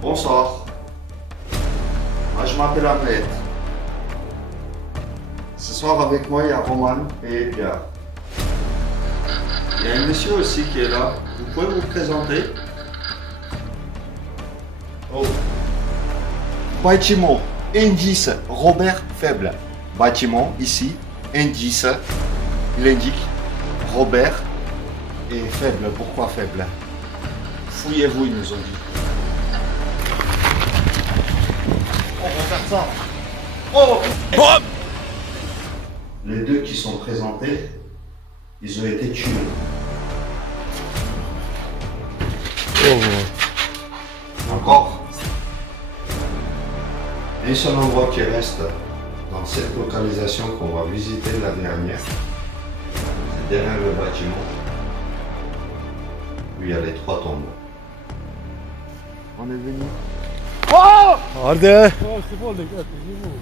Bonsoir. Moi, je m'appelle Ahmed. Ce soir, avec moi, il y a Roman et Edgar. Il y a un monsieur aussi qui est là. Vous pouvez vous présenter? Oh. Bâtiment, indice, Robert Faible. Bâtiment, ici, indice, il indique Robert et Faible. Pourquoi Faible? Fouillez-vous, ils nous ont dit. On va faire ça. Oh! Bob! Les deux qui sont présentés, ils ont été tués. Oh. Encore. Un seul endroit qui reste dans cette localisation qu'on va visiter la dernière, c'est derrière le bâtiment où il y a les 3 tombes. On est venu. Oh! Arde! Oh, c'est bon les gars, taisez-vous.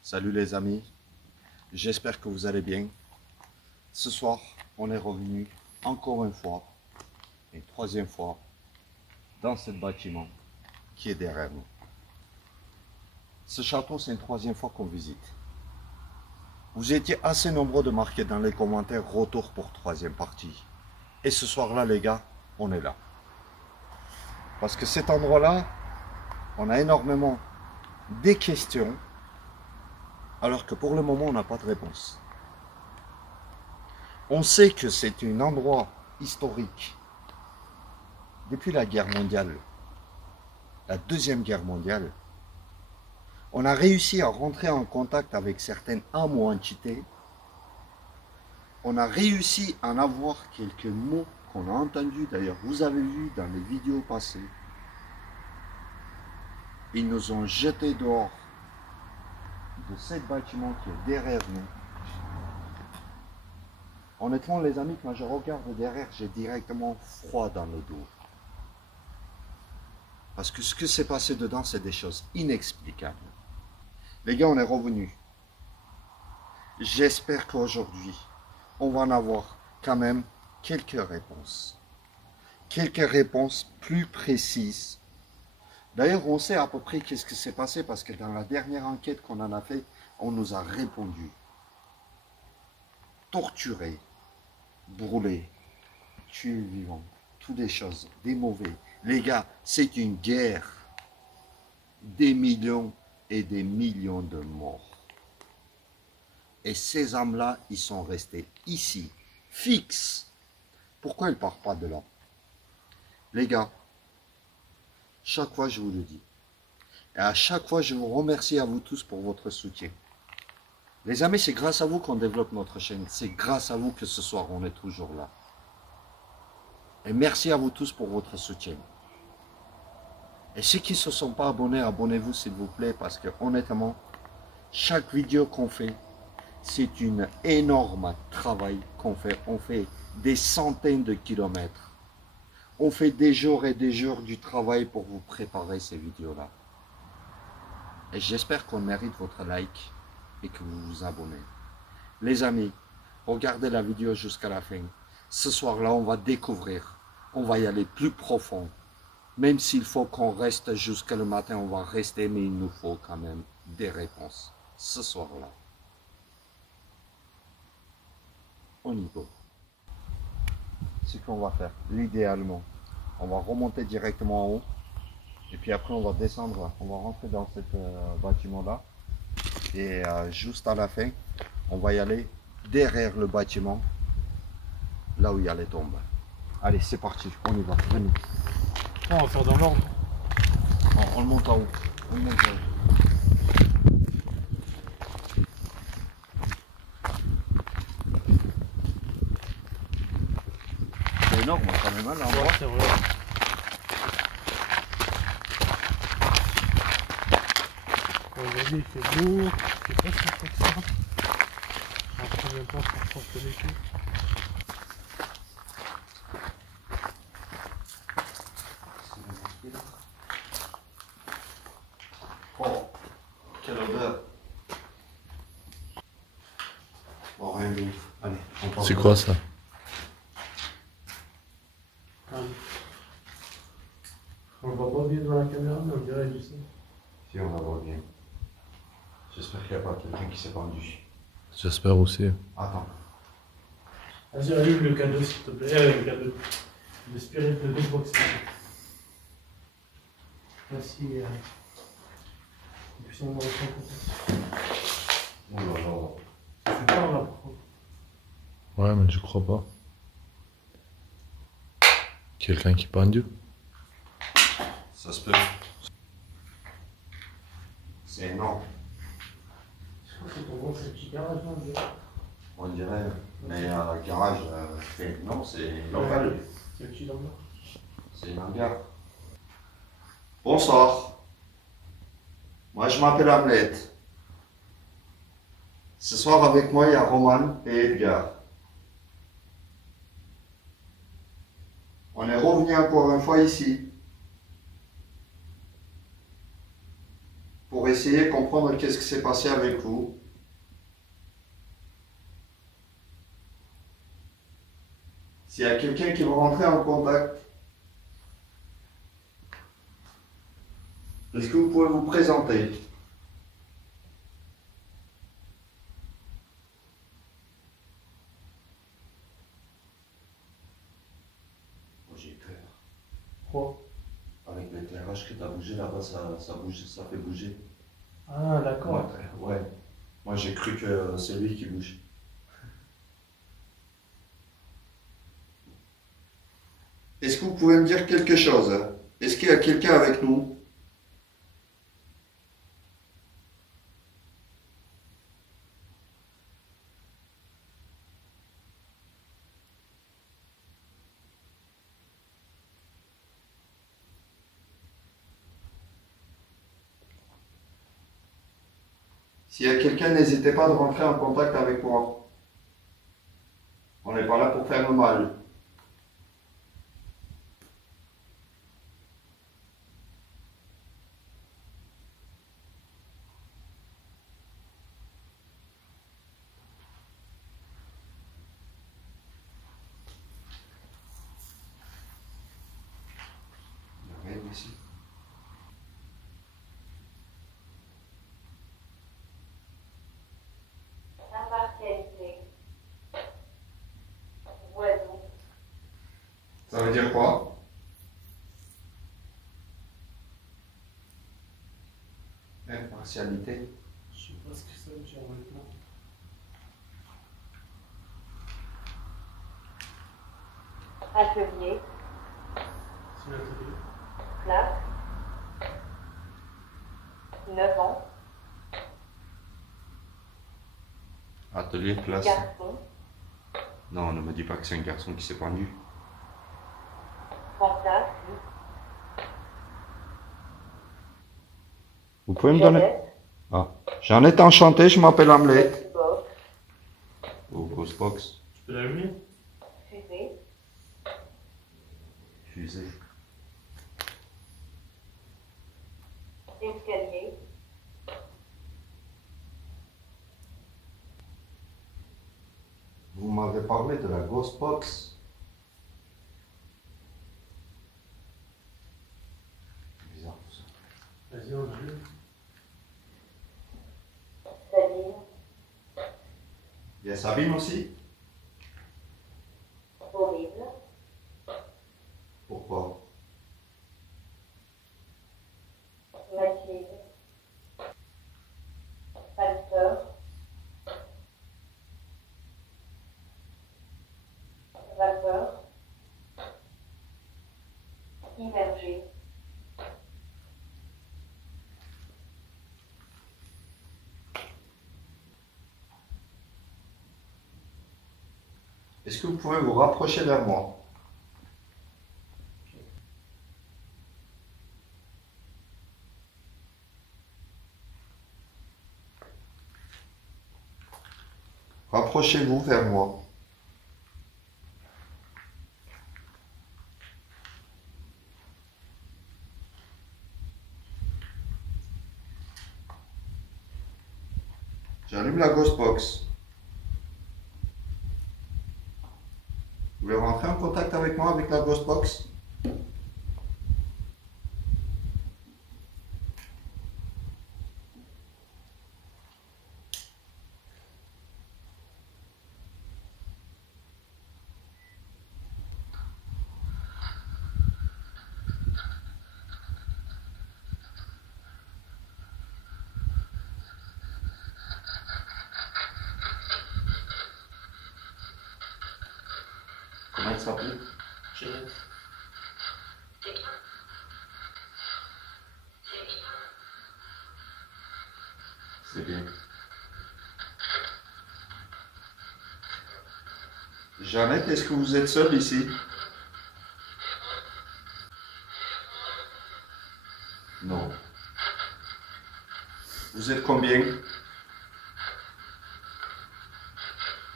Salut les amis, j'espère que vous allez bien. Ce soir, on est revenu encore une fois, une troisième fois, dans ce bâtiment qui est derrière nous. Ce château, c'est une troisième fois qu'on visite. Vous étiez assez nombreux de marquer dans les commentaires retour pour troisième partie. Et ce soir-là, les gars, on est là. Parce que cet endroit-là, on a énormément des questions, alors que pour le moment, on n'a pas de réponse. On sait que c'est un endroit historique. Depuis la guerre mondiale, la deuxième guerre mondiale, on a réussi à rentrer en contact avec certaines âmes ou entités. On a réussi à en avoir quelques mots qu'on a entendus. D'ailleurs, vous avez vu dans les vidéos passées. Ils nous ont jetés dehors de ce bâtiment qui est derrière nous. Honnêtement, les amis, quand je regarde derrière, j'ai directement froid dans le dos. Parce que ce qui s'est passé dedans, c'est des choses inexplicables. Les gars, on est revenus. J'espère qu'aujourd'hui, on va en avoir quand même quelques réponses. Quelques réponses plus précises. D'ailleurs, on sait à peu près qu'est-ce qui s'est passé parce que dans la dernière enquête qu'on en a fait, on nous a répondu. Torturé, brûlé, tué vivant, toutes des choses, des mauvais. Les gars, c'est une guerre. Des millions et des millions de morts. Et ces âmes-là, ils sont restés ici, fixes. Pourquoi ils ne partent pas de là? Les gars, chaque fois je vous le dis, et à chaque fois je vous remercie à vous tous pour votre soutien. Les amis, c'est grâce à vous qu'on développe notre chaîne. C'est grâce à vous que ce soir on est toujours là. Et merci à vous tous pour votre soutien. Et ceux qui ne se sont pas abonnés, abonnez-vous s'il vous plaît, parce que honnêtement, chaque vidéo qu'on fait, c'est un énorme travail qu'on fait. On fait des centaines de kilomètres. On fait des jours et des jours du travail pour vous préparer ces vidéos-là. Et j'espère qu'on mérite votre like et que vous vous abonnez. Les amis, regardez la vidéo jusqu'à la fin. Ce soir-là, on va découvrir. On va y aller plus profond. Même s'il faut qu'on reste jusqu'à le matin, on va rester, mais il nous faut quand même des réponses ce soir-là. On y va. Ce qu'on va faire, idéalement, on va remonter directement en haut. Et puis après, on va descendre, on va rentrer dans ce bâtiment-là. Et juste à la fin, on va y aller derrière le bâtiment, là où il y a les tombes. Allez, c'est parti, on y va, venez. On va faire dans l'ordre. On le monte en haut. On le monte en haut. C'est énorme quand même, hein, l'endroit. Ouais, c'est vrai. Aujourd'hui il fait beau, je sais pas si c'est ça. Après même pas pour porter les pieds. Oh, quelle odeur. Bon, rien. rien de ouf. Allez, on part. C'est quoi ça? On voit pas bien dans la caméra, mais on dirait du son. Si, on va voir bien. J'espère qu'il n'y a pas quelqu'un qui s'est pendu. J'espère aussi. Attends. Vas-y, allume le cadeau, s'il te plaît. Le cadeau. Le spirit de Xbox. Merci. Et puis on va reprendre. Oh là là. C'est pas là, par contre. Ouais, mais je crois pas. Quelqu'un qui pendu? Ça se peut. C'est énorme. Je crois que c'est ton gros, c'est le petit garage, non? On dirait. Mais garage, non, c'est local. C'est le petit dormeur. C'est une hangar. Bonsoir. Moi, je m'appelle Hamlet. Ce soir, avec moi, il y a Roman et Edgar. On est revenu encore une fois ici pour essayer de comprendre qu'est-ce qui s'est passé avec vous. S'il y a quelqu'un qui veut rentrer en contact, est-ce que vous pouvez vous présenter? Moi, j'ai peur. Quoi? Avec l'éclairage que tu as bougé là-bas, ça bouge, ça fait bouger. Ah, d'accord. Ouais. Moi, j'ai cru que c'est lui qui bouge. Est-ce que vous pouvez me dire quelque chose? Est-ce qu'il y a quelqu'un avec nous? S'il y a quelqu'un, n'hésitez pas de rentrer en contact avec moi. On n'est pas là pour faire le mal. Il n'y a rien ici. Impartialité. Oiseau. Ça veut dire quoi? Impartialité. Je sais pas ce que ça veut dire maintenant. Atelier. C'est l'atelier. Classe. 9 ans. Atelier, classe. Garçon. Non, ne me dis pas que c'est un garçon qui s'est pendu. Fantasme. Vous pouvez me donner? Jeannette. Ah. J'en étais enchanté, je m'appelle Hamlet. Xbox. Au Ghostbox. Tu peux l'allumer? Fusée. Fusée. Escalier. Vous m'avez parlé de la Ghostbox. Bizarre tout ça. Vas-y, on allume. Sabine. Il y a Sabine aussi? Horrible. Pourquoi? Mathilde. Pasteur. Vapeur. Immergé. Est-ce que vous pouvez vous rapprocher vers moi? Rapprochez-vous vers moi. J'allume la Ghostbox. Vous voulez rentrer en contact avec moi avec la Ghost Box? Comment il s'appelle? Jeannette. C'est bien. Jeannette, est-ce que vous êtes seule ici? Non. Vous êtes combien?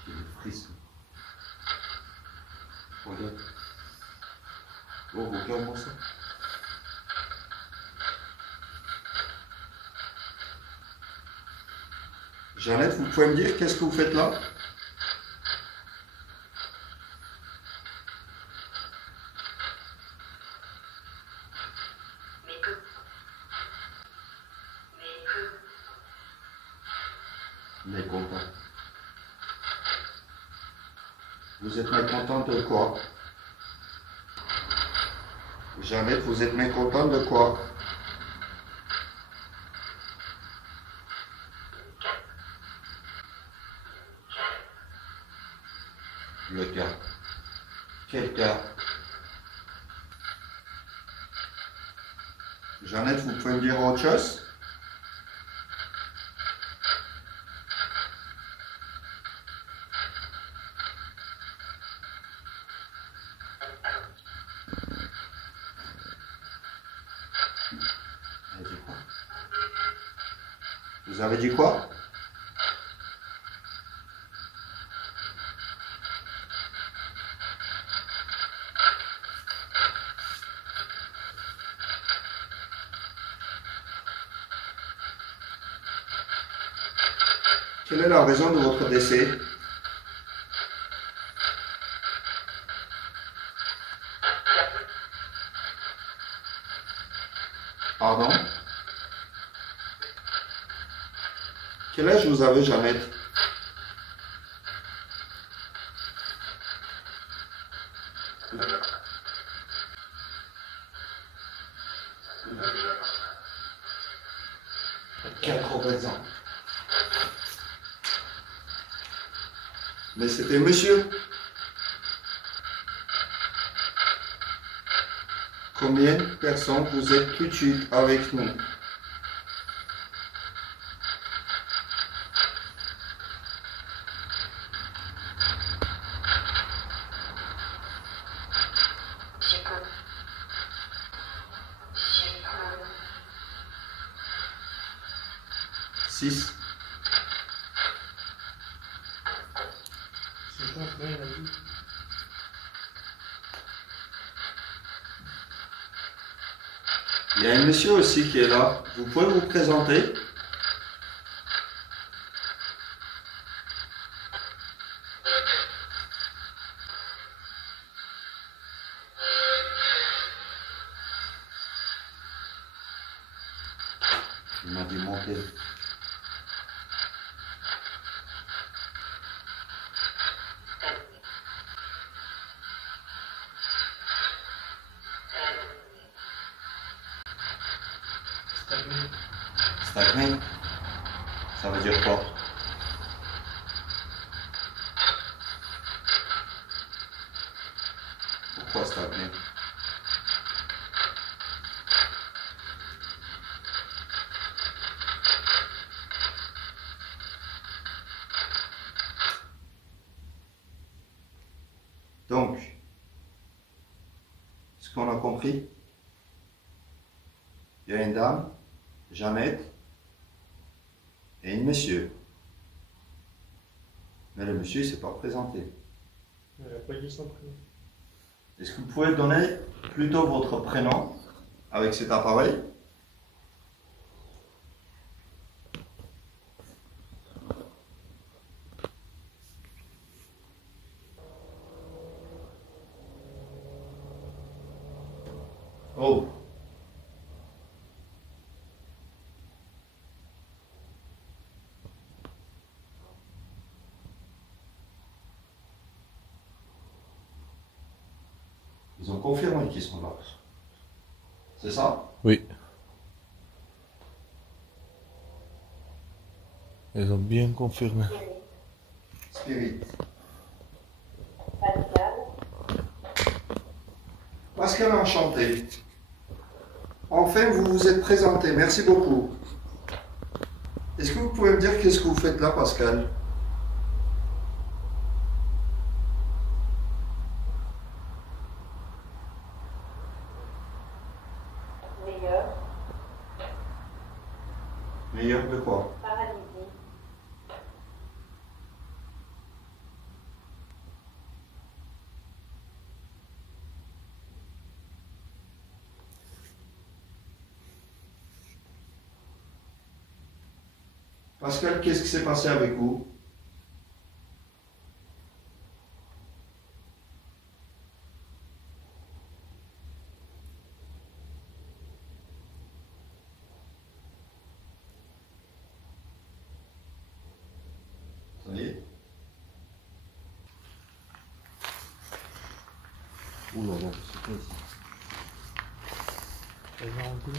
J'ai des frissons. Regarde. Oh, regarde-moi ça. Jeannette, vous pouvez me dire qu'est-ce que vous faites là? Mécontent. Vous êtes mécontent de quoi? Jeannette, vous êtes mécontent de quoi? Le cas. Quel cas? Jeannette, vous pouvez me dire autre chose? Elle dit quoi? Vous avez dit quoi? Quelle est la raison de votre décès? Pardon? Quel âge vous avez, Jeannette? Ans. Mais c'était monsieur. Combien de personnes vous êtes tout de suite avec nous? Six. C'est quoi, combien il a dit? Il y a un monsieur aussi qui est là. Vous pouvez vous présenter? Il m'a dit monter. Stagné. Ça veut dire quoi? Pourquoi stagné? Donc, ce qu'on a compris, il y a une dame, Jeannette, et un monsieur. Mais le monsieur ne s'est pas présenté. Il n'a pas dit son prénom. Est-ce que vous pouvez donner plutôt votre prénom avec cet appareil? Oh. Ils ont confirmé qu'ils sont là. C'est ça? Oui. Ils ont bien confirmé. Spirit. Spirit. Pascal. Pascal, enchanté. Enfin, vous vous êtes présenté. Merci beaucoup. Est-ce que vous pouvez me dire qu'est-ce que vous faites là, Pascal? Meilleur. Meilleur de quoi? Paralysie. Pascal, qu'est-ce qui s'est passé avec vous? Ça y est? Ouh là là, c'est quoi ça? Ça va rentrer.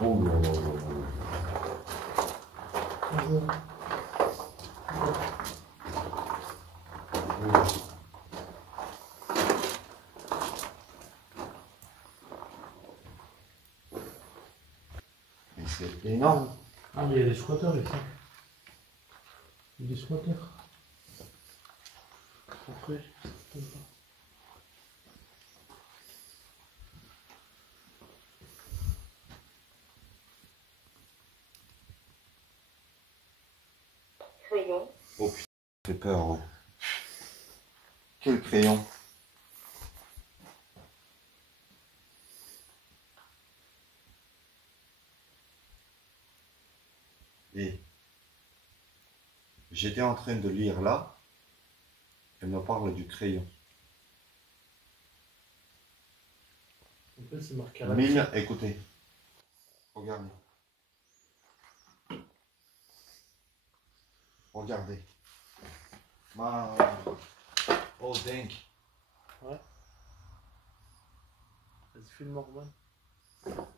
Oh là là là là. Mais c'est énorme. Ah, mais il y a des squatteurs ici. Il y a des squatteurs. Après, je sais pas. Crayon. Oh putain, ça fait peur, ouais. Quel crayon? Et j'étais en train de lire là, elle me parle du crayon. En fait, c'est marqué à la Écoutez, regardez. Regardez. Oh, dingue. Ouais. Ça se filme normal.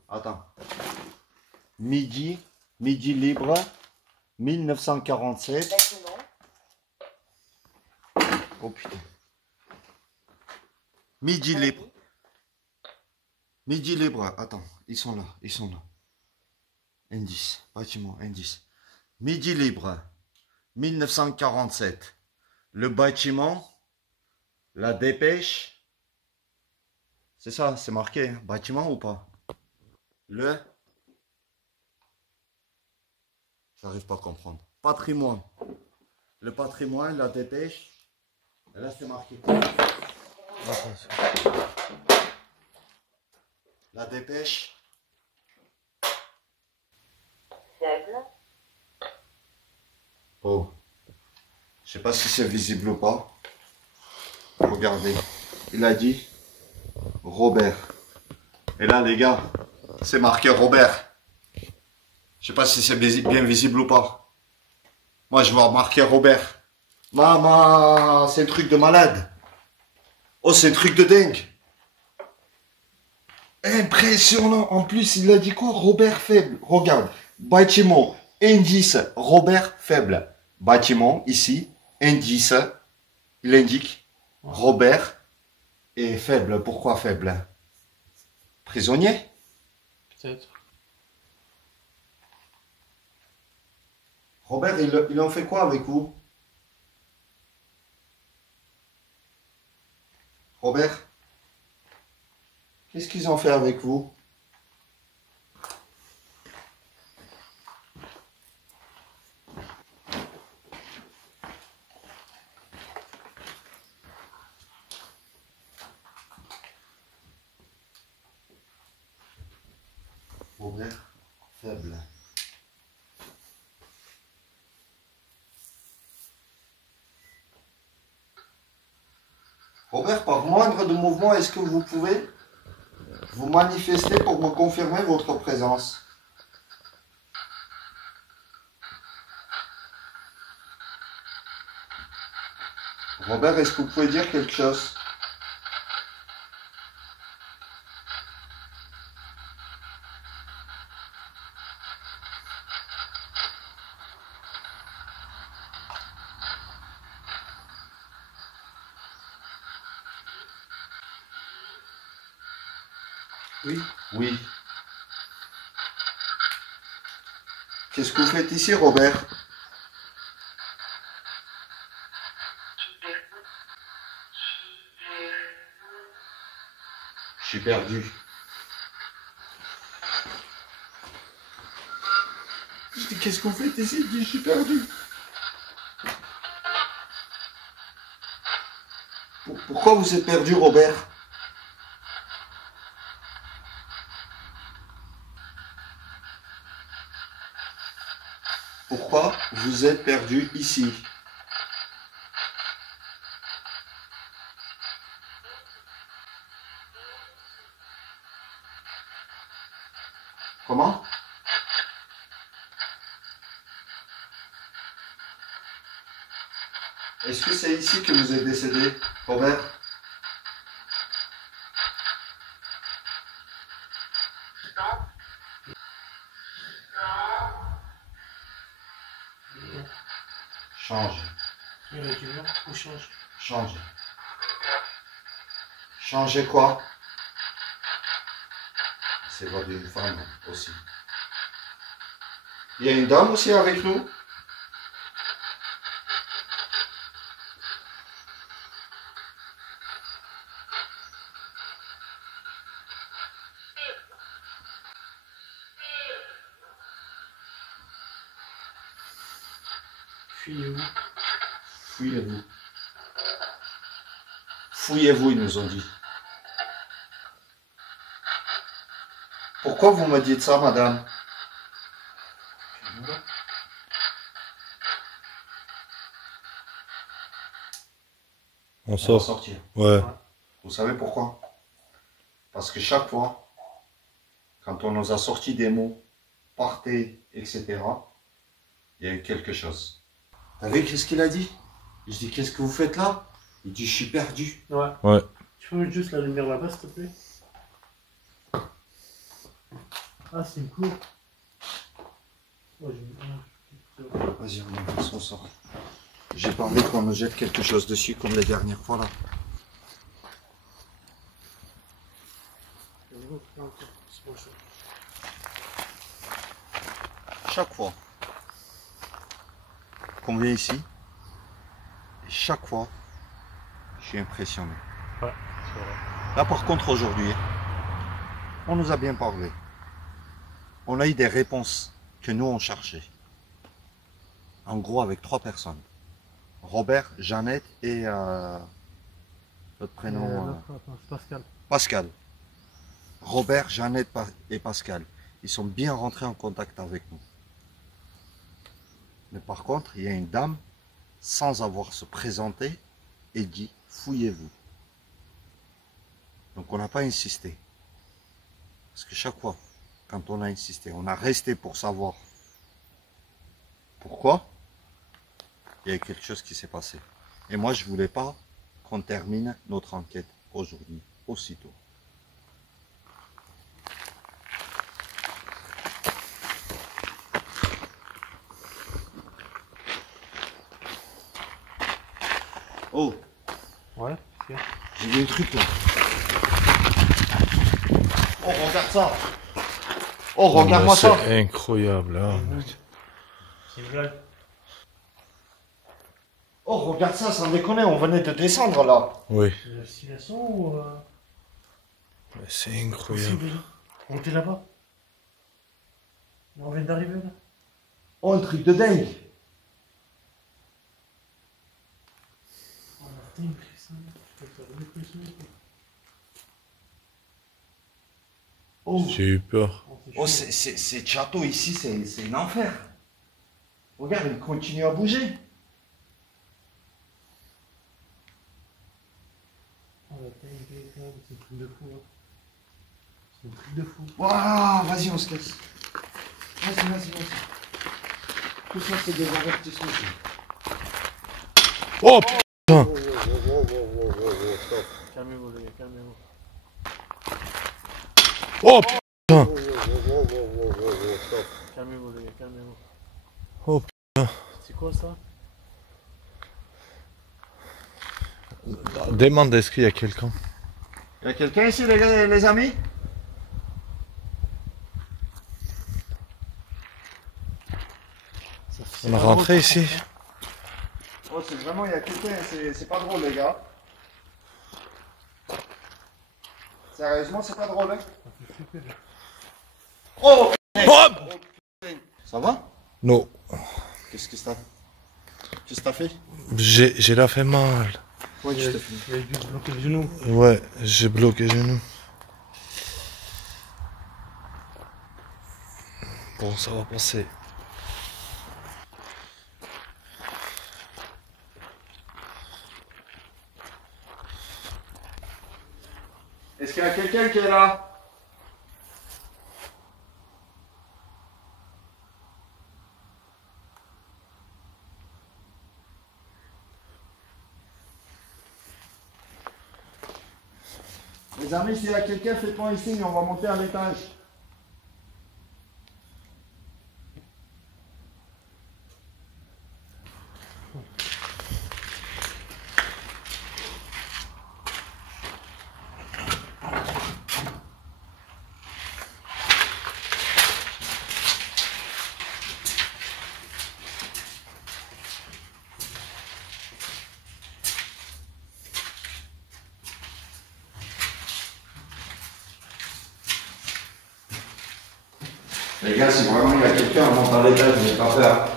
Attends. Midi libre, 1947. Bâtiment. Oh putain. Midi libre. Midi libre. Attends, ils sont là. Indice, bâtiment, indice. Midi libre, 1947. Le bâtiment, la dépêche. C'est ça, c'est marqué, hein, bâtiment ou pas? J'arrive pas à comprendre. Patrimoine. Le patrimoine, la dépêche. Et là, c'est marqué. La dépêche. Faible. Oh. Je sais pas si c'est visible ou pas. Regardez. Il a dit Robert. Et là, les gars, c'est marqué Robert. Je sais pas si c'est bien visible ou pas. Moi, je vois marquer Robert. Maman, c'est un truc de malade. Oh, c'est un truc de dingue. Impressionnant. En plus, il a dit quoi? Robert faible. Regarde. Bâtiment. Indice. Robert faible. Bâtiment, ici. Indice. Il indique Robert est faible. Pourquoi faible? Prisonnier? Peut-être. Robert, il en fait quoi avec vous? Robert? Qu'est-ce qu'ils ont fait avec vous? Robert, faible. de mouvement, est-ce que vous pouvez vous manifester pour me confirmer votre présence? Robert, est-ce que vous pouvez dire quelque chose? Oui. Oui. Qu'est-ce que vous faites ici, Robert? Je suis perdu. Je dis, qu'est-ce que vous faites ici? Il dit, je suis perdu. Pourquoi vous êtes perdu, Robert? Pourquoi vous êtes perdu ici? Comment? Est-ce que c'est ici que vous êtes décédé, Robert? Change. Il y a du vent, on change. Change. Changer quoi? C'est voix d'une femme aussi. Il y a une dame aussi avec nous? Fuyez-vous. Fouillez-vous. Fouillez-vous, ils nous ont dit. Pourquoi vous me dites ça, madame? On On va sort. sortir. Ouais. Vous savez pourquoi? Parce que chaque fois, quand on nous a sorti des mots, partez, etc., il y a eu quelque chose. T'as vu qu'est-ce qu'il a dit? Je dis, qu'est-ce que vous faites là? Il dit, je suis perdu. Ouais. Ouais. Tu peux mettre juste la lumière là-bas, s'il te plaît? Ah, c'est une cour. Ouais, Vas-y, on sort. J'ai pas envie qu'on me jette quelque chose dessus comme les dernières fois là. c'est bon, ça. Chaque fois qu'on vient ici, et chaque fois, je suis impressionné. Ouais, c'est vrai. Là par contre aujourd'hui, on nous a bien parlé. On a eu des réponses que nous on cherchait. En gros avec 3 personnes. Robert, Jeannette et votre prénom Attends, c'est Pascal. Pascal. Robert, Jeannette et Pascal. Ils sont bien rentrés en contact avec nous. Mais par contre, il y a une dame, sans avoir se présenté, et dit fouillez-vous. Donc on n'a pas insisté. Parce que chaque fois, quand on a insisté, on a resté pour savoir pourquoi, il y a eu quelque chose qui s'est passé. Et moi, je voulais pas qu'on termine notre enquête aujourd'hui, aussitôt. Oh, Ouais, c'est. j'ai vu un truc là. Oh, regarde ça. Oh, regarde-moi ça. C'est incroyable. Hein. C'est une blague. Oh, regarde ça, sans déconner, on venait de descendre là. Oui. C'est une hallucination ou. C'est incroyable. Possible. On était là-bas. On vient d'arriver là. Oh, un truc de dingue. On a été impressionné. Je peux faire impressionné. Oh, J'ai eu peur. oh c'est château ici, c'est un enfer. Regarde, il continue à bouger. On a été impressionné. C'est un truc de fou. Hein. C'est un truc de fou. Waouh, vas-y, on se casse. Vas-y. Tout ça, c'est des avertissements. Oh putain. Calmez-vous, les gars, calmez-vous. Oh putain. Calmez-vous, les gars, calmez-vous. Oh putain. C'est quoi ça? Demande est-ce qu'il y a quelqu'un. Il y a quelqu'un ici, les amis? On est rentré ici. Oh, c'est vraiment, il y a quelqu'un, c'est pas drôle, les gars. Sérieusement, c'est pas drôle, hein? Oh! Oh Ça va? non. Qu'est-ce que t'as fait? J'ai la fait mal. Ouais, Il a dû bloquer le genou. Ouais, j'ai bloqué le genou. Bon, ça va passer. Est-ce qu'il y a quelqu'un qui est là? Les amis, s'il y a quelqu'un, faites-moi un signe, on va monter à l'étage. Les gars, si vraiment il y a quelqu'un, on monte à l'étage, n'ayez pas peur.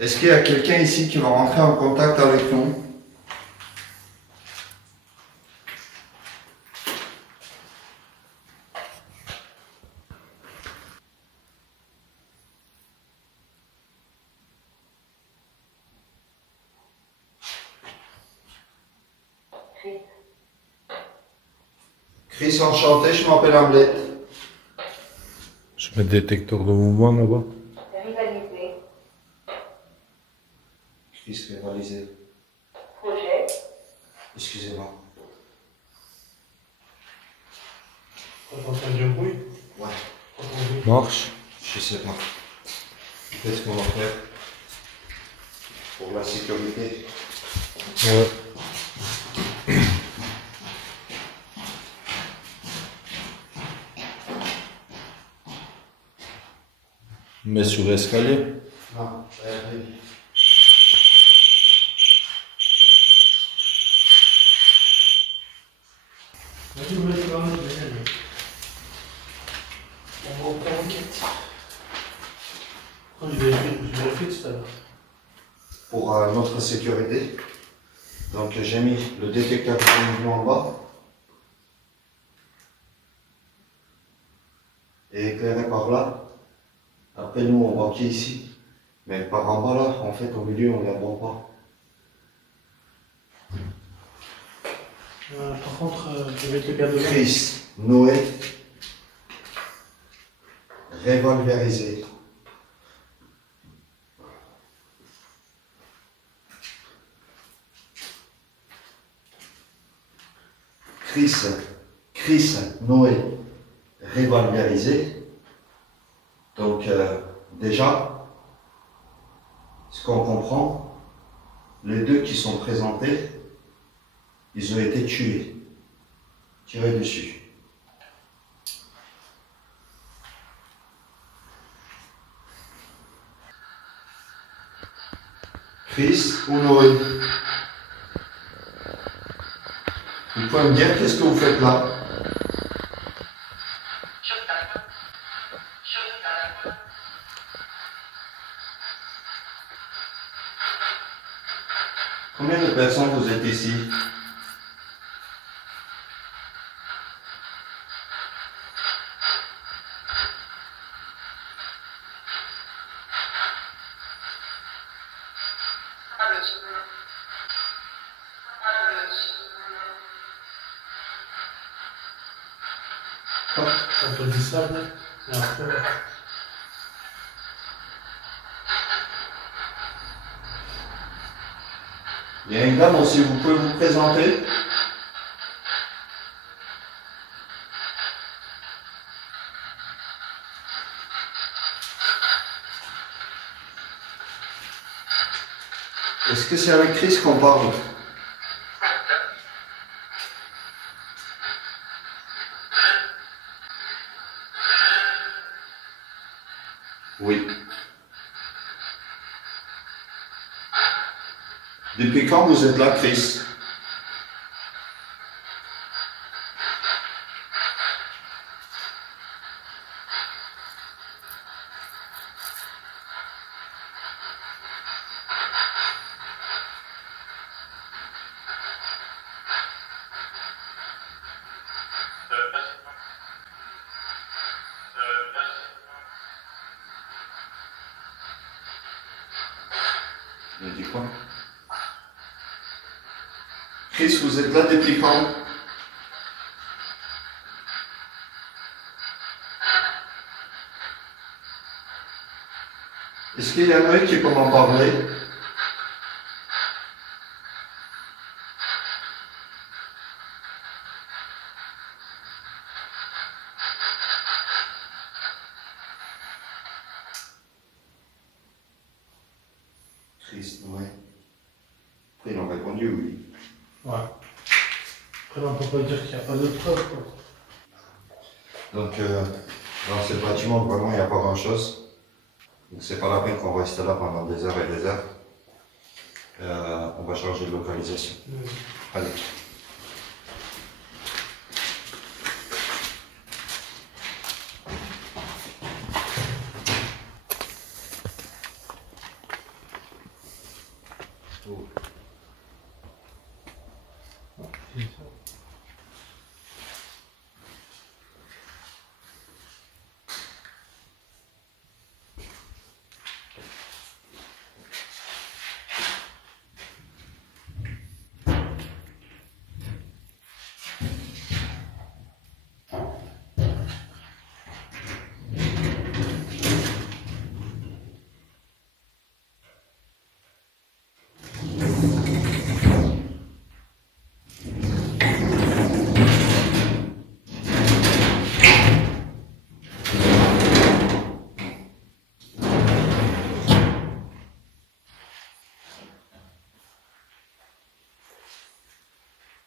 Est-ce qu'il y a quelqu'un ici qui va rentrer en contact avec nous? Chris, Chris, enchanté, je m'appelle Hamlet. Je mets le détecteur de mouvement là-bas. rivalisé, Chris, rivalisé. projet, Excusez-moi. T'as entendu un bruit? Ouais, Marche. je sais pas. Qu'est-ce qu'on va faire pour la sécurité? Ouais. Mais sur l'escalier. Non, Vas-y, vous laissez la main, je vais aller. On va reprendre l'enquête. Je vais vérifier tout à l'heure. pour notre sécurité. Donc j'ai mis le détecteur de mouvement en bas. Et éclairé par là. Après nous on voit qui est ici. Mais par en bas là, en fait au milieu on ne la voit pas. Par contre, je vais te garder là. Chris, Noé, revolverisé. Chris, Noé, revolverisé. Donc déjà, ce qu'on comprend, les deux qui sont présentés, ils ont été tués, tirés dessus. Chris ou Noé? Vous pouvez me dire qu'est-ce que vous faites là? Combien de personnes vous êtes ici? On peut dire ça, là. Et après, Il y a une dame aussi, vous pouvez vous présenter? Est-ce que c'est avec Chris qu'on parle? Oui. Depuis quand vous êtes là, Chris? Il a dit quoi? Chris, vous êtes là depuis quand? Est-ce qu'il y a un mec qui peut m'en parler? Chris, ouais. Après, ils ont répondu oui. ouais. Après, on peut pas dire qu'il n'y a pas de preuves, quoi. Donc, dans ce bâtiment, vraiment, il n'y a pas grand-chose. Donc, c'est pas la peine qu'on reste là pendant des heures et des heures. On va changer de localisation. Allez. C'est ça.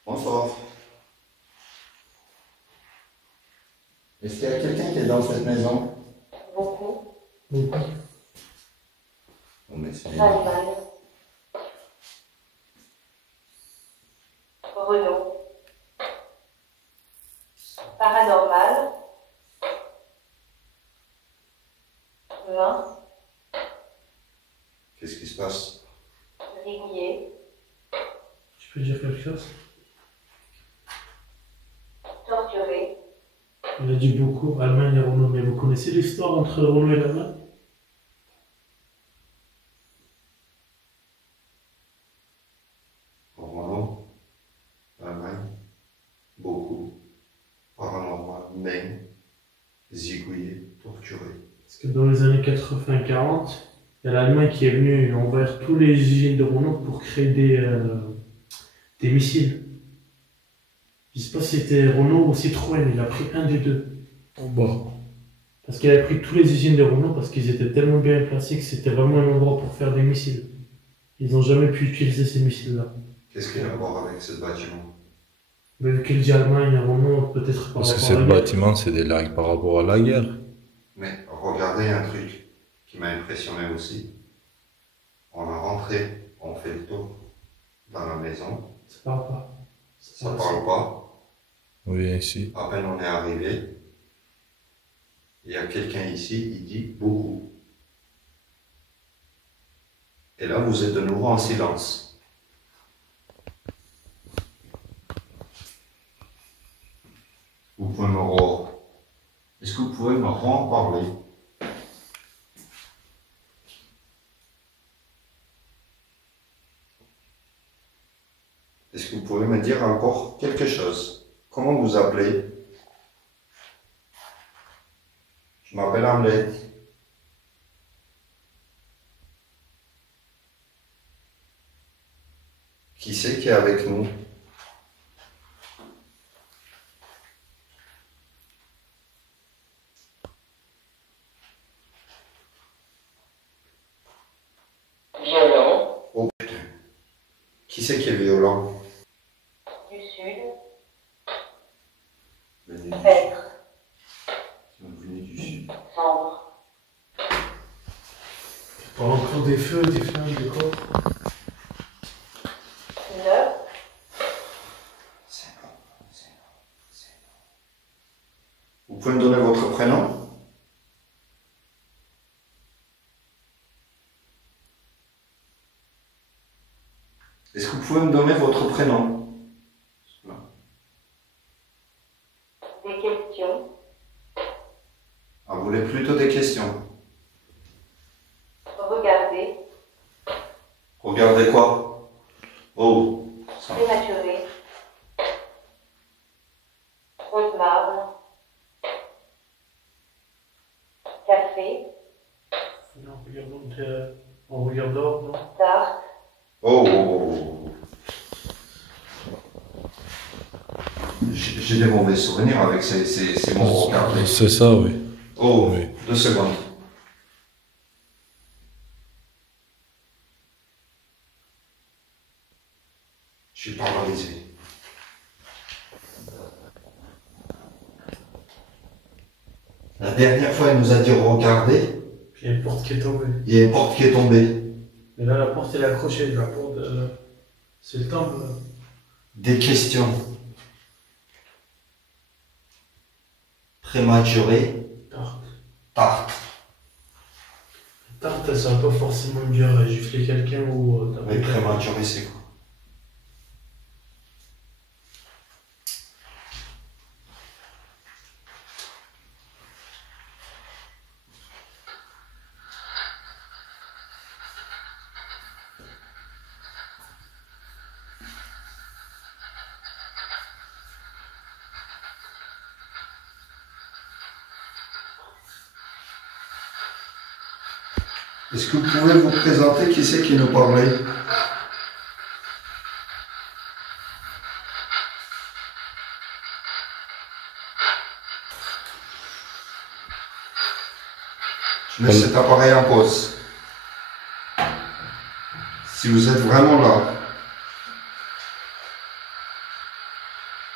Bonsoir. Est-ce qu'il y a quelqu'un qui est dans cette maison? Beaucoup. Donc, On met ça. Animal. Renault. Paranormal. Vin. Qu'est-ce qui se passe? Régulier. tu peux dire quelque chose? Torturé. Il a dit beaucoup, Allemagne et Renault, mais vous connaissez l'histoire entre Renault et l'Allemagne? Renault, Allemagne, beaucoup, paranormal, Maine, zigouillé, torturé. Parce que dans les années 80-40, il y a l'Allemagne qui est venue envers tous les usines de Renault pour créer des missiles. Je ne sais pas si c'était Renault ou Citroën, il a pris un des deux. En bas. Parce qu'il avait pris toutes les usines de Renault parce qu'ils étaient tellement bien placés que c'était vraiment un endroit pour faire des missiles. Ils n'ont jamais pu utiliser ces missiles-là. Qu'est-ce qu'il y a à voir avec ce bâtiment? Mais vu qu'il dit Allemagne et Renault, peut-être par Parce que rapport ce à la guerre. bâtiment, c'est des lags par rapport à la guerre. Mais regardez un truc qui m'a impressionné aussi. On est rentré, on fait le tour dans la maison, Ça parle pas. ça parle pas. Oui, ici. À peine on est arrivé, Il y a quelqu'un ici, il dit beaucoup. Et là, vous êtes de nouveau en silence. Vous pouvez Est-ce que vous pouvez me en parler? Est-ce que vous pouvez me dire encore quelque chose? Comment vous appelez? Je m'appelle Hamlet. Qui c'est qui est avec nous? Violon. Oh putain. Qui c'est qui est violent? Du sud. Venu du Pêtre. sud. Venu du sud. Cendre. Pas encore des feux, des flammes, des corps. Neuf. C'est bon. Vous pouvez me donner votre prénom? Est-ce que vous pouvez me donner votre prénom? Des questions. Ah, vous voulez plutôt des questions? Regardez. Regardez quoi? Oh, ça. Prématuré. Rose marbre. Café. Non, regardons, on regarde dehors, non? Tarte. Oh, oh, oh. J'ai des mauvais souvenirs avec ces mots regardés. C'est ça, oui. Oh, Oui. 2 secondes. Je suis paralysé. La dernière fois, il nous a dit regardez, Puis il y a une porte qui est tombée. il y a une porte qui est tombée. Mais là, la porte, elle est accrochée. La porte, c'est le temple. Là. Des questions. Prématuré. Tarte. Tarte. Tarte, ça va pas forcément dire gifler quelqu'un ou... Mais prématuré, c'est quoi? Est-ce que vous pouvez vous présenter qui c'est qui nous parlait? Je mets cet appareil en pause. Si vous êtes vraiment là,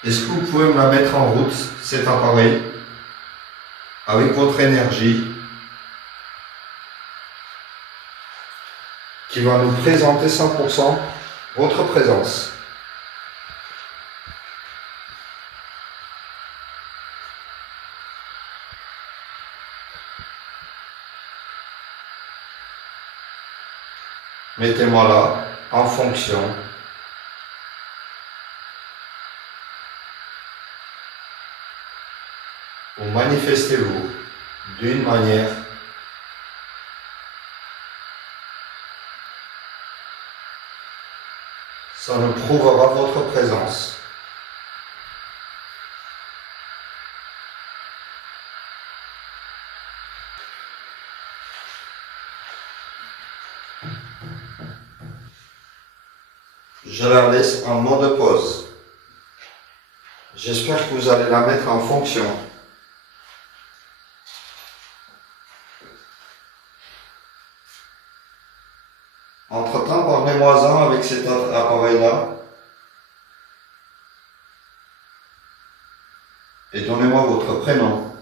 est-ce que vous pouvez me la mettre en route, cet appareil, avec votre énergie, qui va nous présenter 100% votre présence. Mettez-moi là, en fonction. Ou manifestez-vous d'une manière ça nous prouvera votre présence. Je la laisse en mode pause. J'espère que vous allez la mettre en fonction. Entre-temps, parlez-moi-en avec cet appareil-là. Et donnez-moi votre prénom.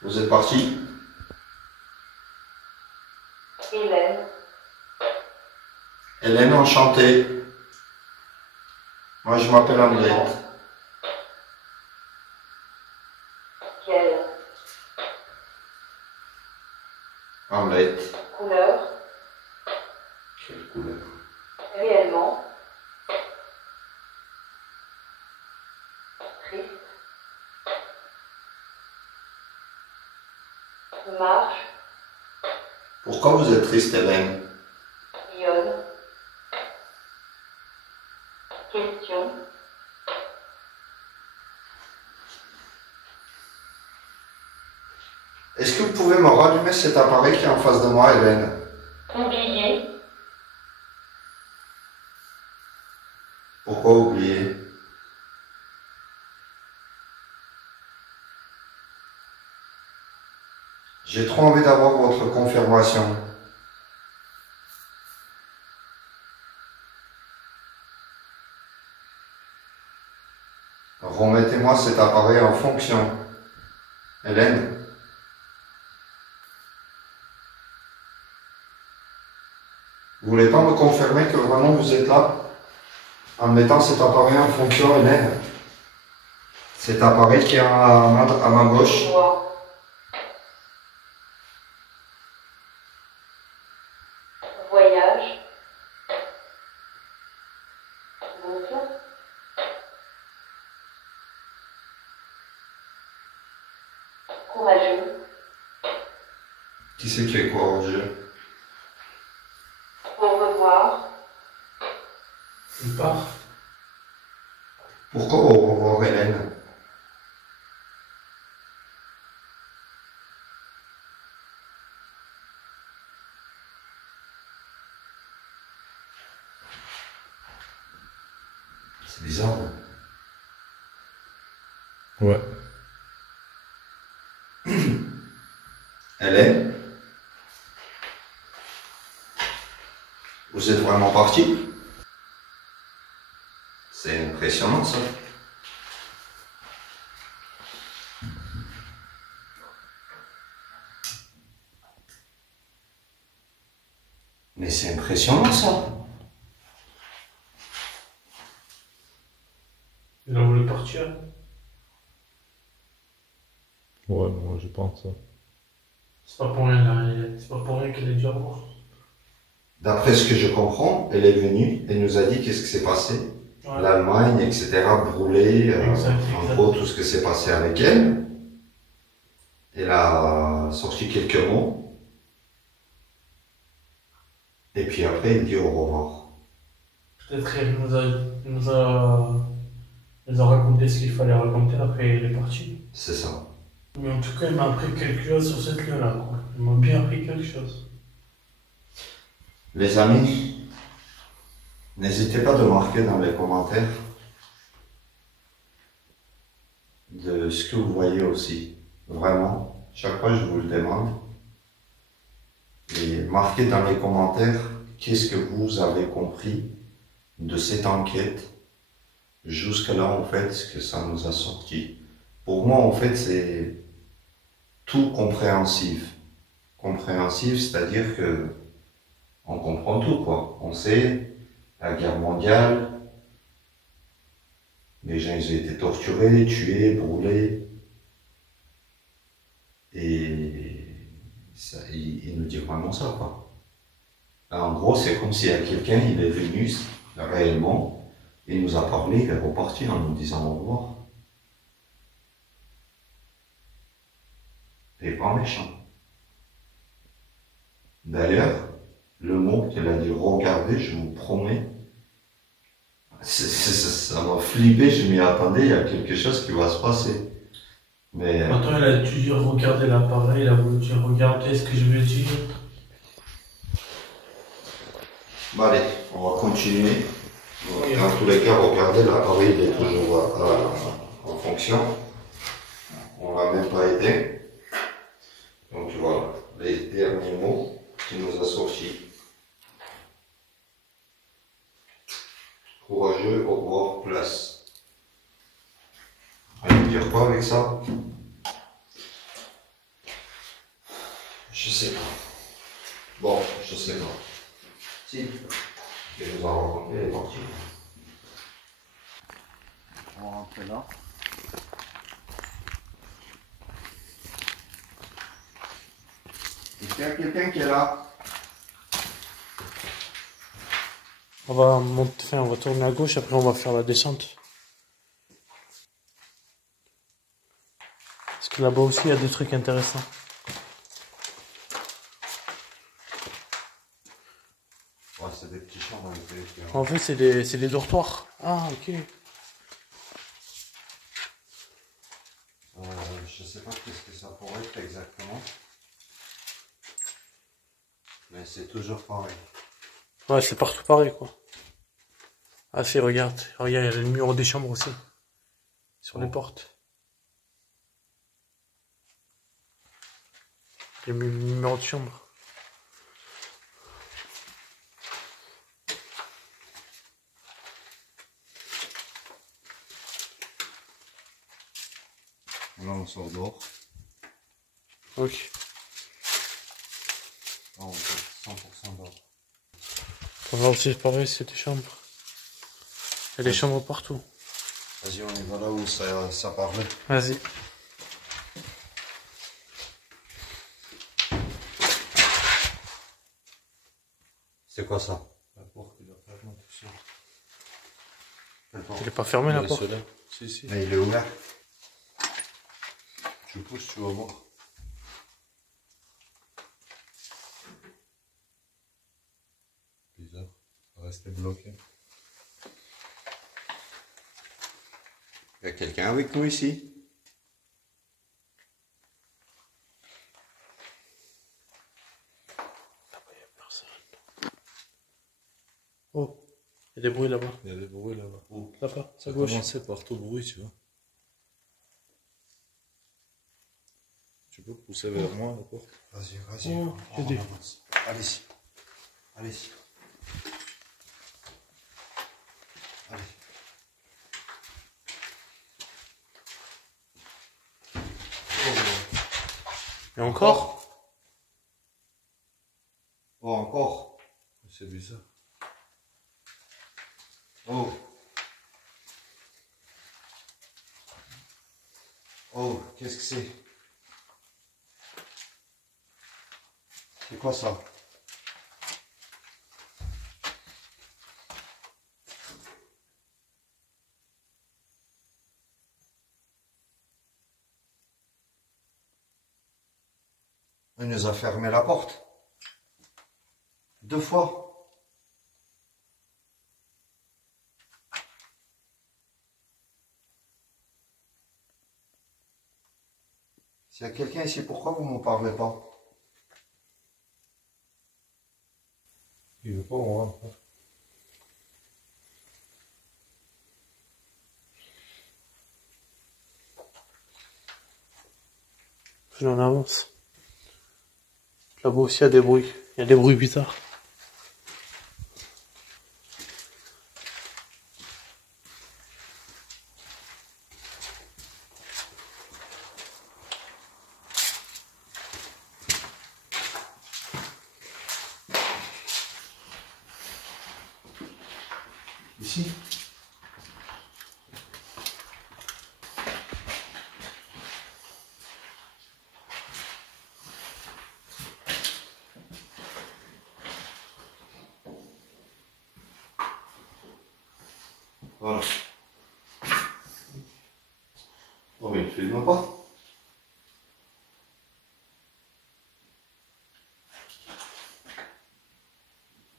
Vous êtes parti? Hélène. Hélène, enchantée. Moi, je m'appelle Hamlet. Quelle Hamlet. couleur Quelle couleur? réellement triste marche Pourquoi vous êtes triste, Hélène? Lyon question Est-ce que vous pouvez me rallumer cet appareil qui est en face de moi, Hélène? oublier Pourquoi oublier? J'ai trop envie d'avoir votre confirmation. Remettez-moi cet appareil en fonction. Hélène? Vous voulez pas me confirmer que vraiment vous êtes là? En mettant cet appareil en fonction, Hélène? Cet appareil qui est à ma gauche. voix voyage boucle courageux Qui c'est qui est courageux? au revoir Il part. Pourquoi au revoir, Hélène? C'est bizarre. Hein? Ouais. Hélène? Vous êtes vraiment parti? C'est impressionnant, ça. Mais c'est impressionnant, ça. Il a voulu partir. Ouais, moi je pense. C'est pas pour rien, là. C'est pas pour rien qu'elle est déjà morte. D'après ce que je comprends, elle est venue et nous a dit qu'est-ce qui s'est passé. Ouais. L'Allemagne, etc., brûlée, Exact, en exact. gros, tout ce qui s'est passé avec elle. Elle a sorti quelques mots. Et puis après, elle dit au revoir. Peut-être qu'elle nous a raconté ce qu'il fallait raconter, après elle est partie. C'est ça. Mais en tout cas, elle m'a appris quelque chose sur cette lieu-là, quoi. Elle m'a bien appris quelque chose. Les amis, n'hésitez pas de marquer dans les commentaires de ce que vous voyez aussi. Vraiment, chaque fois je vous le demande. Et marquez dans les commentaires qu'est-ce que vous avez compris de cette enquête jusqu'à là, en fait, ce que ça nous a sorti. Pour moi, en fait, c'est tout compréhensif. Compréhensif, c'est-à-dire que on comprend tout, quoi. On sait, la guerre mondiale, les gens, ils ont été torturés, tués, brûlés. Et ça, il nous dit vraiment ça, quoi. Là, en gros, c'est comme s'il y a quelqu'un, il est venu réellement, il nous a parlé, il est reparti en nous disant au revoir. Et pas méchant. D'ailleurs, le mot qu'elle a dit regardez, je vous promets, ça m'a flippé, je m'y attendais, il y a quelque chose qui va se passer. Mais Attends, elle a dû dire regarder l'appareil, elle a voulu dire regardez ce que je veux dire. bon, allez, on va continuer. Dans tous les cas, regardez, l'appareil il est toujours en fonction. On l'a même pas aidé. Donc voilà, les derniers mots qu'il nous a sortis. Courageux, au revoir, place. On va dire quoi avec ça? Je sais pas. Bon, je sais pas. Si, elle nous a raconté, elle est partie. On va rentrer là. Est-ce qu'il y a quelqu'un qui est là? On va monter, enfin, on va tourner à gauche, après on va faire la descente. Parce que là-bas aussi, il y a des trucs intéressants. Ouais, c'est des petits chambres avec des... En fait, c'est des dortoirs. Ah, ok. Je sais pas qu'est-ce que ça pourrait être exactement. Mais c'est toujours pareil. Ouais, c'est partout pareil, quoi. Ah, si, regarde. Regarde, il y a le mur des chambres aussi. Sur les portes. Les numéros de chambre. Là, on sort dehors. Ok. Là, on sort 100% dehors. On va aussi pareil, c'est des chambres. Il y a des chambres partout. Vas-y, on y va là où ça parlait. Vas-y. C'est quoi ça? La porte, il a fermé tout ça. Elle est pas fermée, la porte. Ceux-là. Si, si. Mais il est ouvert. Tu pousses, tu vas voir. Bizarre. Ça restait bloqué. Il y a quelqu'un avec nous ici? Oh, il y a des bruits là-bas. Il y a des bruits là-bas. Là-bas, Ça à a gauche. commencé par tout bruit, tu vois. Tu peux pousser vers moi la porte? Vas-y, vas-y. Oh, j'ai des- avance. Allez-y. Allez-y. Allez. Et encore? Oh, encore. C'est bizarre. Oh. Oh, qu'est-ce que c'est? C'est quoi ça? Il nous a fermé la porte. 2 fois. S'il y a quelqu'un ici, pourquoi vous ne m'en parlez pas? Il veut pas, on rentre. Je l'en avance. Là-bas aussi, il y a des bruits. Il y a des bruits bizarres. Ici? Voilà. Oh mais il ne filme pas.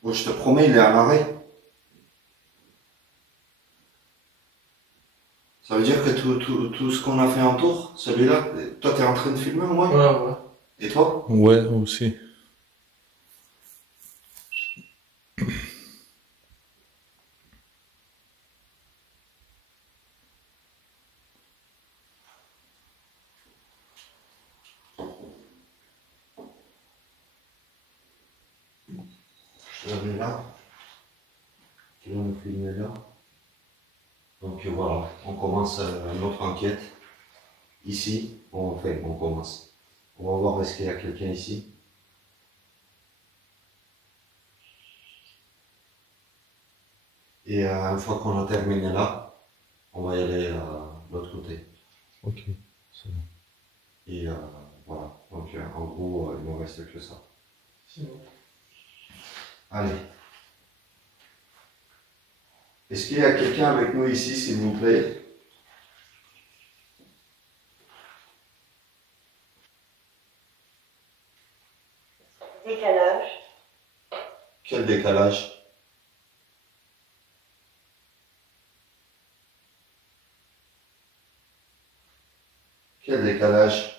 Oh, je te promets, il est à l'arrêt. Ça veut dire que tout ce qu'on a fait en tour, celui-là, toi t'es en train de filmer au moins? Ouais, ouais. Et toi? Ouais, aussi. Je te mets là. Tu vas nous filmer là. Donc voilà, on commence notre enquête. Ici, on commence. On va voir est-ce qu'il y a quelqu'un ici. Et une fois qu'on a terminé là, On va y aller de l'autre côté. Ok, c'est bon. Et voilà. Donc en gros, il ne me reste que ça. C'est bon. Allez. Est-ce qu'il y a quelqu'un avec nous ici, s'il vous plaît? Décalage. Quel décalage? Quel décalage?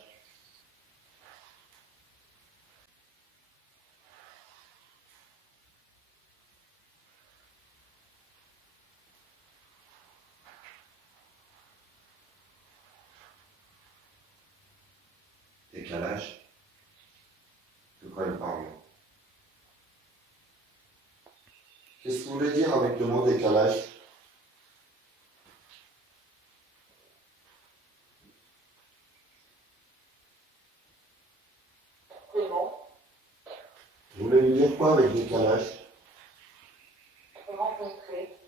Décalage? De quoi il parle? Qu'est-ce que vous voulez dire avec le mot décalage? C'est bon. Vous voulez lui dire quoi avec décalage? Rencontrer.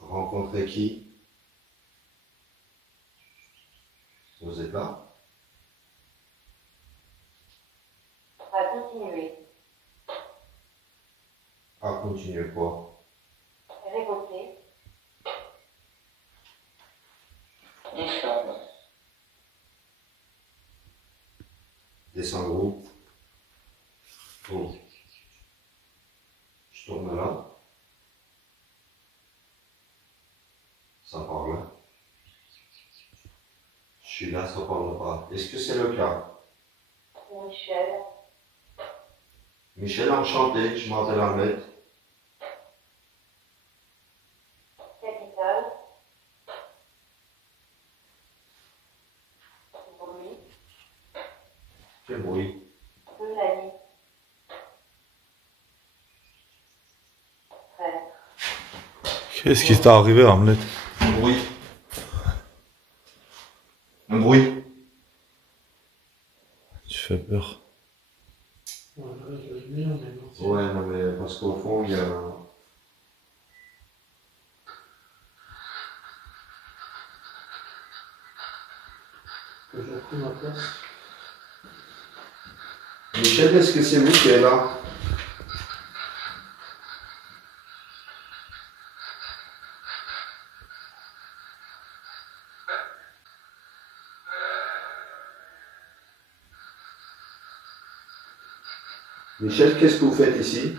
Rencontrer qui? Vous êtes là? À continuer. À continuer quoi? Révoquer. Descendre où? Oh. Je tourne là. Ça parle. Je suis là, ça parle pas. Est-ce que c'est le cas? Michel. Michel, enchanté, je m'appelle Ahmed. Capital. Bruit. Quel bruit? De la nuit. Frère. Qu'est-ce qui t'est arrivé, Hamlet? Un bruit. Un bruit. Tu fais peur. Voilà, je vais venir, mais non. Ouais, non, mais parce qu'au fond, il y a. Que je reprenne ma place. Michel, est-ce que c'est vous qui êtes là? Michel, qu'est-ce que vous faites ici?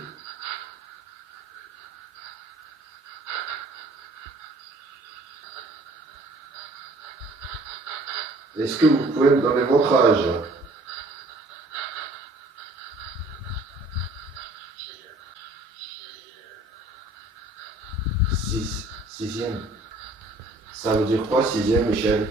Est-ce que vous pouvez me donner votre âge? 6e. Ça veut dire quoi, 6e, Michel?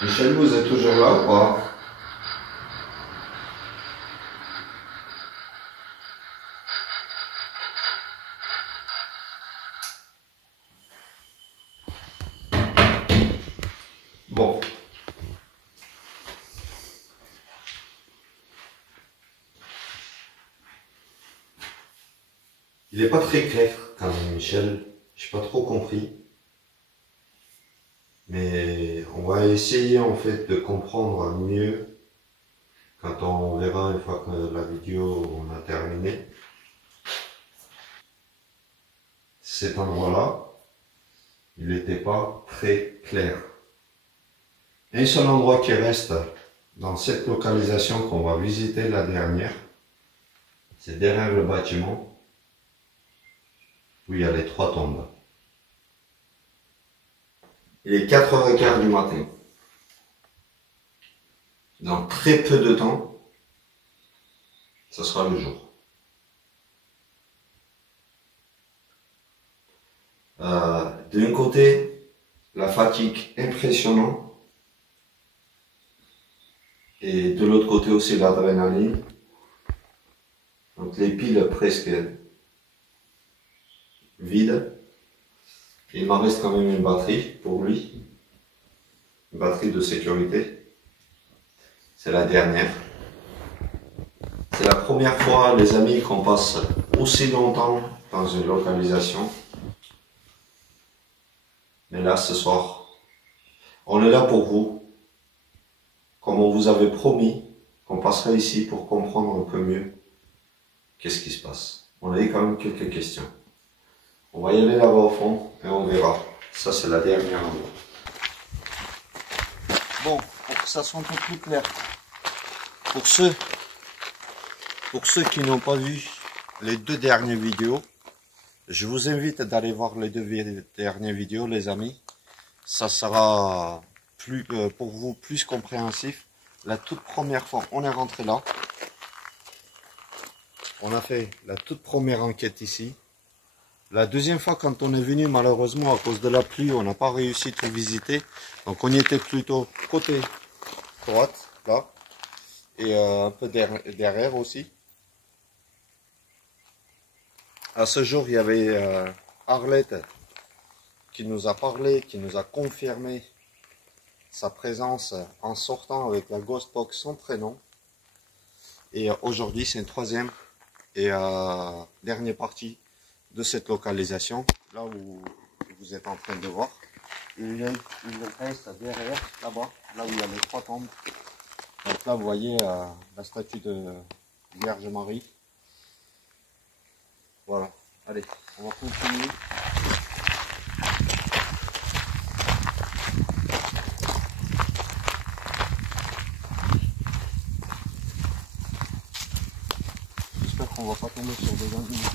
Michel, vous êtes toujours là ou pas? Bon. Il n'est pas très clair quand même, Michel. Je n'ai pas trop compris. Mais on va essayer en fait de comprendre mieux quand on verra une fois que la vidéo on a terminé. Cet endroit-là, il n'était pas très clair. Un seul endroit qui reste dans cette localisation qu'on va visiter la dernière, c'est derrière le bâtiment où il y a les 3 tombes. Il est 4h15 du matin. Dans très peu de temps, ça sera le jour. D'un côté, la fatigue impressionnante. Et de l'autre côté aussi l'adrénaline. Donc les piles presque vides. Il m'en reste quand même une batterie pour lui. Une batterie de sécurité. C'est la dernière. C'est la première fois, les amis, qu'on passe aussi longtemps dans une localisation. Mais là, ce soir, on est là pour vous. Comme on vous avait promis, qu'on passerait ici pour comprendre un peu mieux qu'est-ce qui se passe. On a eu quand même quelques questions. On va y aller là-bas au fond et on verra. Ça, c'est la dernière. Bon, pour que ça soit un peu plus clair. Pour ceux qui n'ont pas vu les 2 dernières vidéos, je vous invite d'aller voir les 2 dernières vidéos, les amis. Ça sera plus pour vous plus compréhensif. La toute première fois, on est rentré là. On a fait la toute première enquête ici. La deuxième fois, quand on est venu, malheureusement, à cause de la pluie, on n'a pas réussi à tout visiter. Donc, on y était plutôt côté droite, là. Et un peu derrière aussi. À ce jour, il y avait Arlette qui nous a parlé, qui nous a confirmé sa présence en sortant avec la Ghostbox, son prénom. Et aujourd'hui, c'est une 3e et dernière partie de cette localisation, là où vous êtes en train de voir. Il reste derrière, là-bas, là où il y a les 3 tombes. Donc là, vous voyez la statue de Vierge Marie. Voilà. Allez, on va continuer. J'espère qu'on va pas tomber sur des animaux.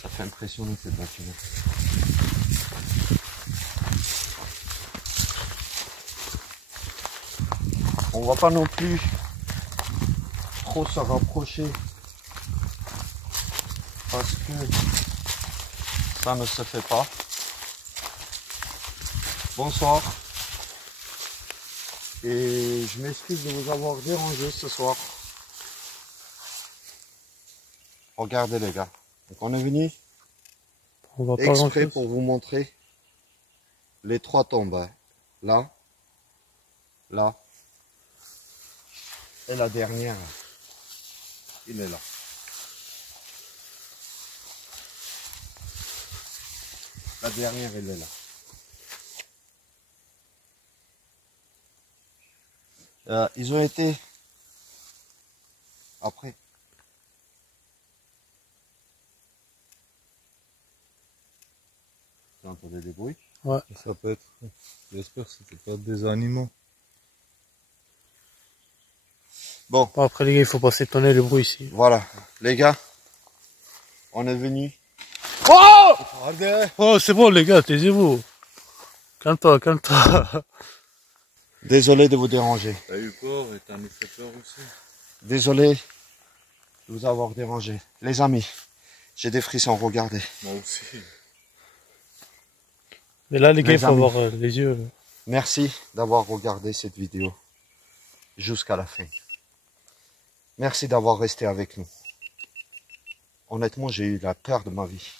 Ça fait impressionnant cette voiture. On va pas non plus trop se rapprocher parce que ça ne se fait pas. Bonsoir. Et je m'excuse de vous avoir dérangé ce soir. Regardez les gars. Donc on est venu On va pas exprès rentrer. pour vous montrer les 3 tombes. Là, là. Et la dernière, il est là. La dernière, elle est là. Ils ont été après. Vous entendez des bruits? Ouais. Ça peut être. J'espère que c'était pas des animaux. Bon, Bon, après les gars, il faut pas s'étonner le bruit ici. voilà. Les gars, on est venu. Oh Regardez. Oh, c'est bon les gars, taisez-vous. Calme-toi, calme-toi. Désolé de vous déranger. T'as eu peur et t'as nous fait peur aussi. Désolé de vous avoir dérangé. Les amis, j'ai des frissons, regardez. Moi aussi. Mais là les gars, Les il faut amis. avoir les yeux. Merci d'avoir regardé cette vidéo jusqu'à la fin. Merci d'avoir resté avec nous. Honnêtement, j'ai eu la peur de ma vie.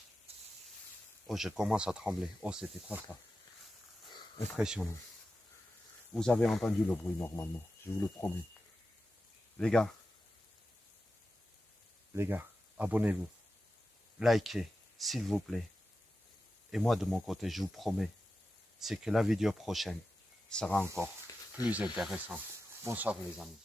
Oh, je commence à trembler. Oh, c'était quoi ça? Impressionnant. Vous avez entendu le bruit normalement, je vous le promets. Les gars, abonnez-vous. Likez, s'il vous plaît. Et moi, de mon côté, je vous promets, c'est que la vidéo prochaine sera encore plus intéressante. Bonsoir les amis.